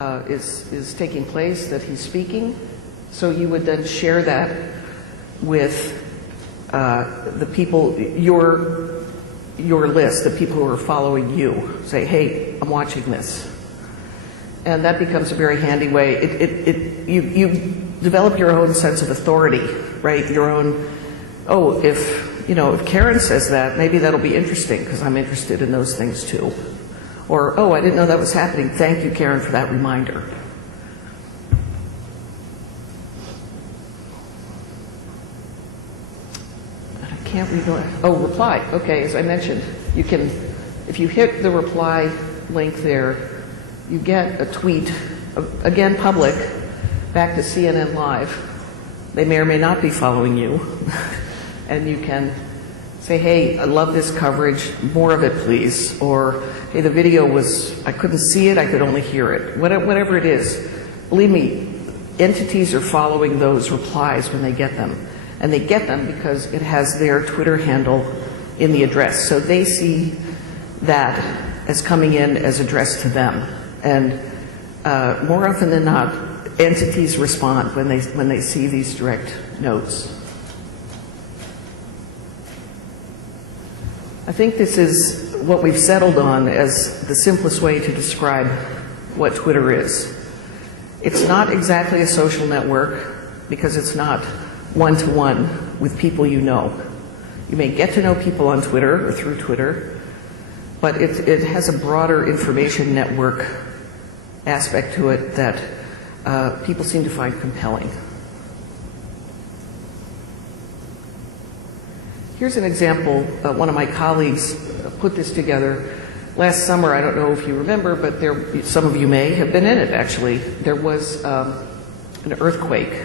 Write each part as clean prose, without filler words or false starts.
is taking place, that he's speaking. So you would then share that with the people, your list, the people who are following you. Say, hey, I'm watching this. And that becomes a very handy way. You develop your own sense of authority, right? Your own, oh, if Karen says that, maybe that'll be interesting because I'm interested in those things too. Or, oh, I didn't know that was happening. Thank you, Karen, for that reminder. I can't read the, oh, reply. Okay, as I mentioned, you can, if you hit the reply link there, you get a tweet, again public, back to CNN Live. They may or may not be following you. And you can say, hey, I love this coverage, more of it please. Or, hey, the video was, I couldn't see it, I could only hear it. Whatever it is. Believe me, entities are following those replies when they get them. And they get them because it has their Twitter handle in the address. So they see that as coming in as addressed to them. And more often than not, entities respond when they see these direct notes. I think this is what we've settled on as the simplest way to describe what Twitter is. It's not exactly a social network because it's not one-to-one with people you know. You may get to know people on Twitter or through Twitter, but it has a broader information network aspect to it that people seem to find compelling. Here's an example. One of my colleagues put this together last summer. I don't know if you remember, but some of you may have been in it, actually. There was an earthquake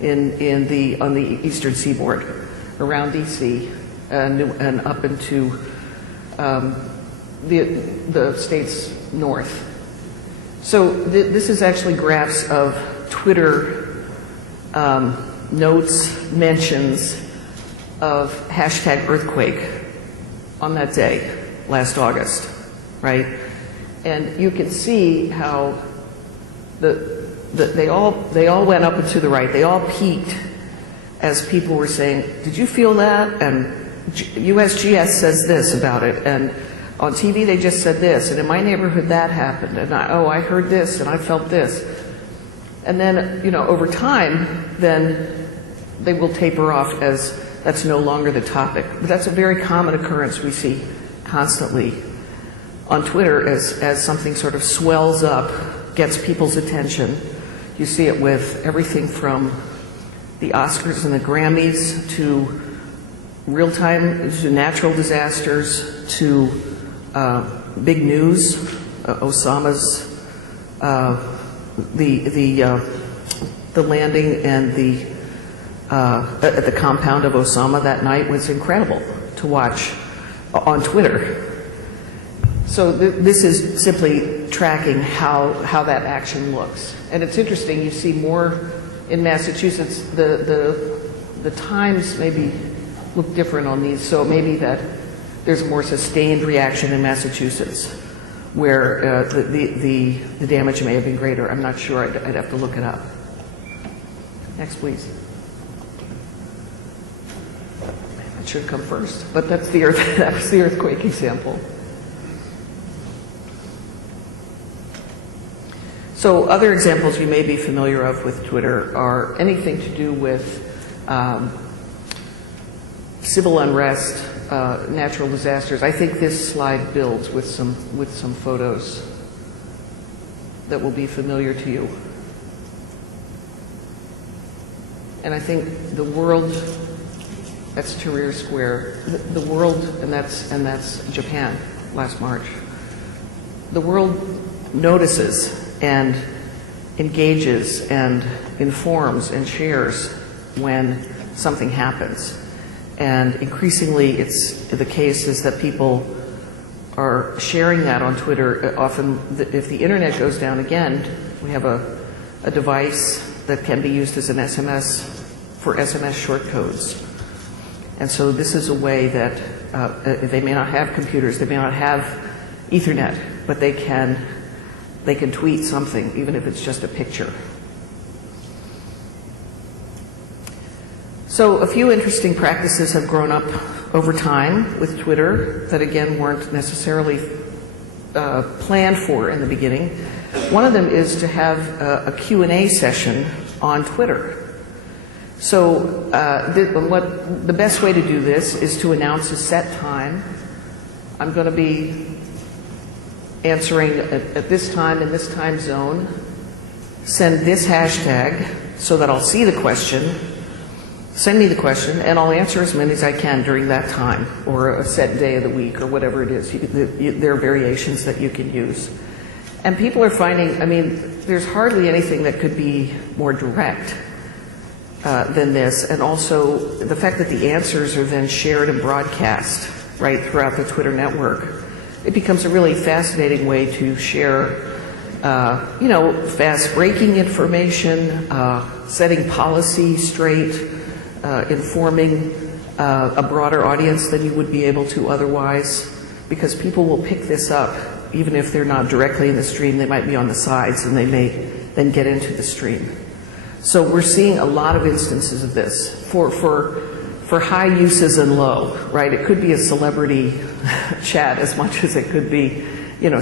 on the eastern seaboard around D.C. and up into the states north. So this is actually graphs of Twitter notes, mentions of hashtag earthquake on that day, last August, right? And you can see how they all went up and to the right. They all peaked as people were saying, did you feel that? And USGS says this about it. And on TV they just said this. And in my neighborhood that happened. And I heard this and I felt this. And then, over time, then they will taper off as that's no longer the topic. But that's a very common occurrence we see constantly on Twitter as something sort of swells up, gets people's attention. You see it with everything from the Oscars and the Grammys to real-time, to natural disasters, to big news, Osama's, the landing and at the compound of Osama that night was incredible to watch on Twitter. So this is simply tracking how that action looks. And it's interesting, you see more in Massachusetts. The times maybe look different on these, so maybe that there's a more sustained reaction in Massachusetts where the damage may have been greater. I'm not sure, I'd have to look it up. Next, please. It should come first, but that's that was the earthquake example. So other examples you may be familiar of with Twitter are anything to do with civil unrest, natural disasters. I think this slide builds with some photos that will be familiar to you. And I think the world, that's Tahrir Square, the world, and that's Japan last March. The world notices and engages and informs and shares when something happens. And increasingly it's the case is that people are sharing that on Twitter. Often if the internet goes down again, we have a device that can be used as an SMS for SMS short codes. And so this is a way that they may not have computers, they may not have Ethernet, but they can they can tweet something, even if it's just a picture. So a few interesting practices have grown up over time with Twitter that, again, weren't necessarily planned for in the beginning. One of them is to have a Q&A session on Twitter. So the best way to do this is to announce a set time. I'm going to be answering at this time in this time zone. Send this hashtag so that I'll see the question. Send me the question, and I'll answer as many as I can during that time, or a set day of the week, or whatever it is. There are variations that you can use. And people are finding, I mean, there's hardly anything that could be more direct than this, and also the fact that the answers are then shared and broadcast right throughout the Twitter network. It becomes a really fascinating way to share, fast breaking information, setting policy straight, informing a broader audience than you would be able to otherwise, because people will pick this up even if they're not directly in the stream. They might be on the sides, and they may then get into the stream. So we're seeing a lot of instances of this for high uses and low, right? It could be a celebrity chat as much as it could be,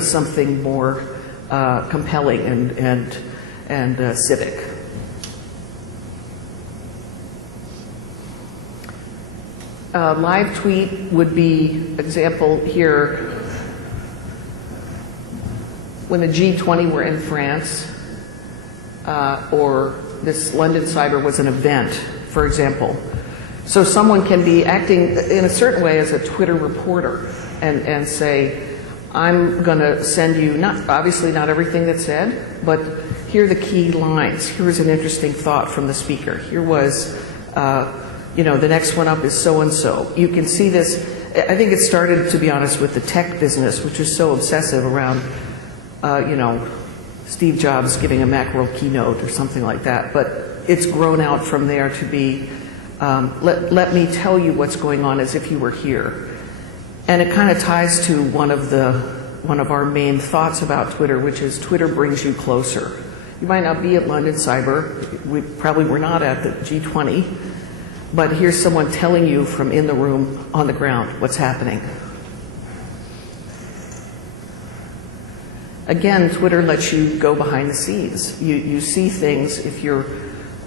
something more compelling and civic. Live tweet would be example here. When the G20 were in France, or this London Cyber was an event, for example. So someone can be acting in a certain way as a Twitter reporter and say, I'm going to send you, obviously not everything that's said, but here are the key lines. Here was an interesting thought from the speaker. Here was, the next one up is so-and-so. You can see this. I think it started, to be honest, with the tech business, which is so obsessive around, Steve Jobs giving a Macworld keynote or something like that. But it's grown out from there to be, let me tell you what's going on as if you were here. And it kind of ties to one of our main thoughts about Twitter, which is Twitter brings you closer. You might not be at London Cyber. We probably were not at the G20. But here's someone telling you from in the room, on the ground, what's happening. Again, Twitter lets you go behind the scenes. You see things if you're,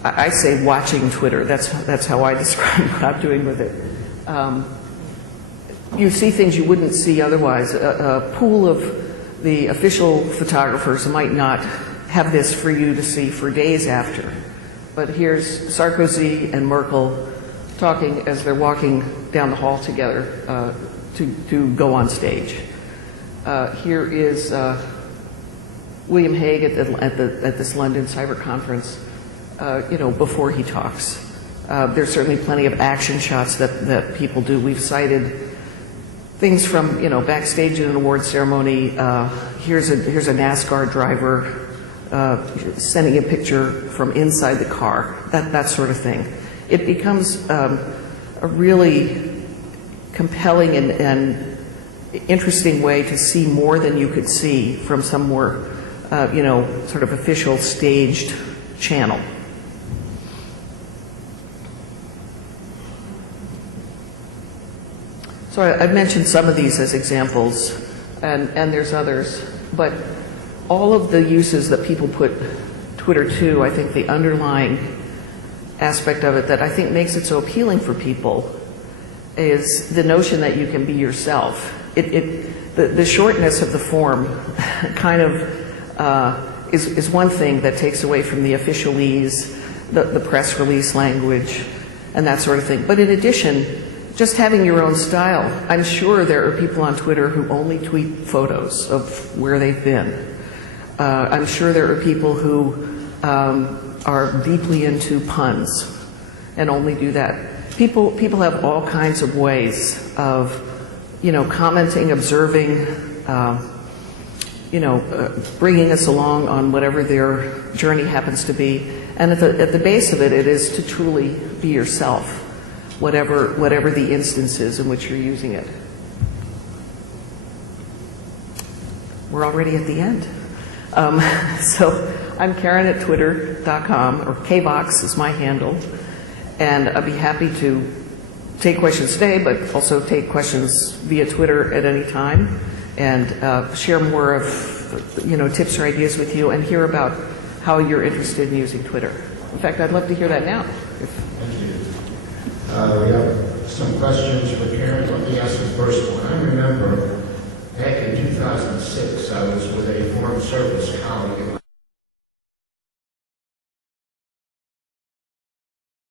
I say watching Twitter. That's how I describe what I'm doing with it. You see things you wouldn't see otherwise. A pool of the official photographers might not have this for you to see for days after. But here's Sarkozy and Merkel talking as they're walking down the hall together to go on stage. Here is William Hague at this London Cyber Conference, before he talks. There's certainly plenty of action shots that people do. We've cited things from, backstage at an award ceremony. Here's a NASCAR driver sending a picture from inside the car, that sort of thing. It becomes a really compelling and interesting way to see more than you could see from some more, sort of official staged channel. So I've mentioned some of these as examples, and there's others, but all of the uses that people put Twitter to, I think the underlying aspect of it that I think makes it so appealing for people is the notion that you can be yourself. The shortness of the form kind of is one thing that takes away from the officialese, the press release language, and that sort of thing. But in addition, just having your own style. I'm sure there are people on Twitter who only tweet photos of where they've been. I'm sure there are people who are deeply into puns and only do that. People have all kinds of ways of, commenting, observing, bringing us along on whatever their journey happens to be. And at the base of it, it is to truly be yourself, whatever the instances in which you're using it. We're already at the end. So I'm Karen at twitter.com, or kbox is my handle, and I'd be happy to take questions today, but also take questions via Twitter at any time, and share more of, tips or ideas with you, and hear about how you're interested in using Twitter. In fact, I'd love to hear that now. Thank you. We have some questions for Karen. Let me ask the first one. I remember back in 2006, I was with a foreign service colleague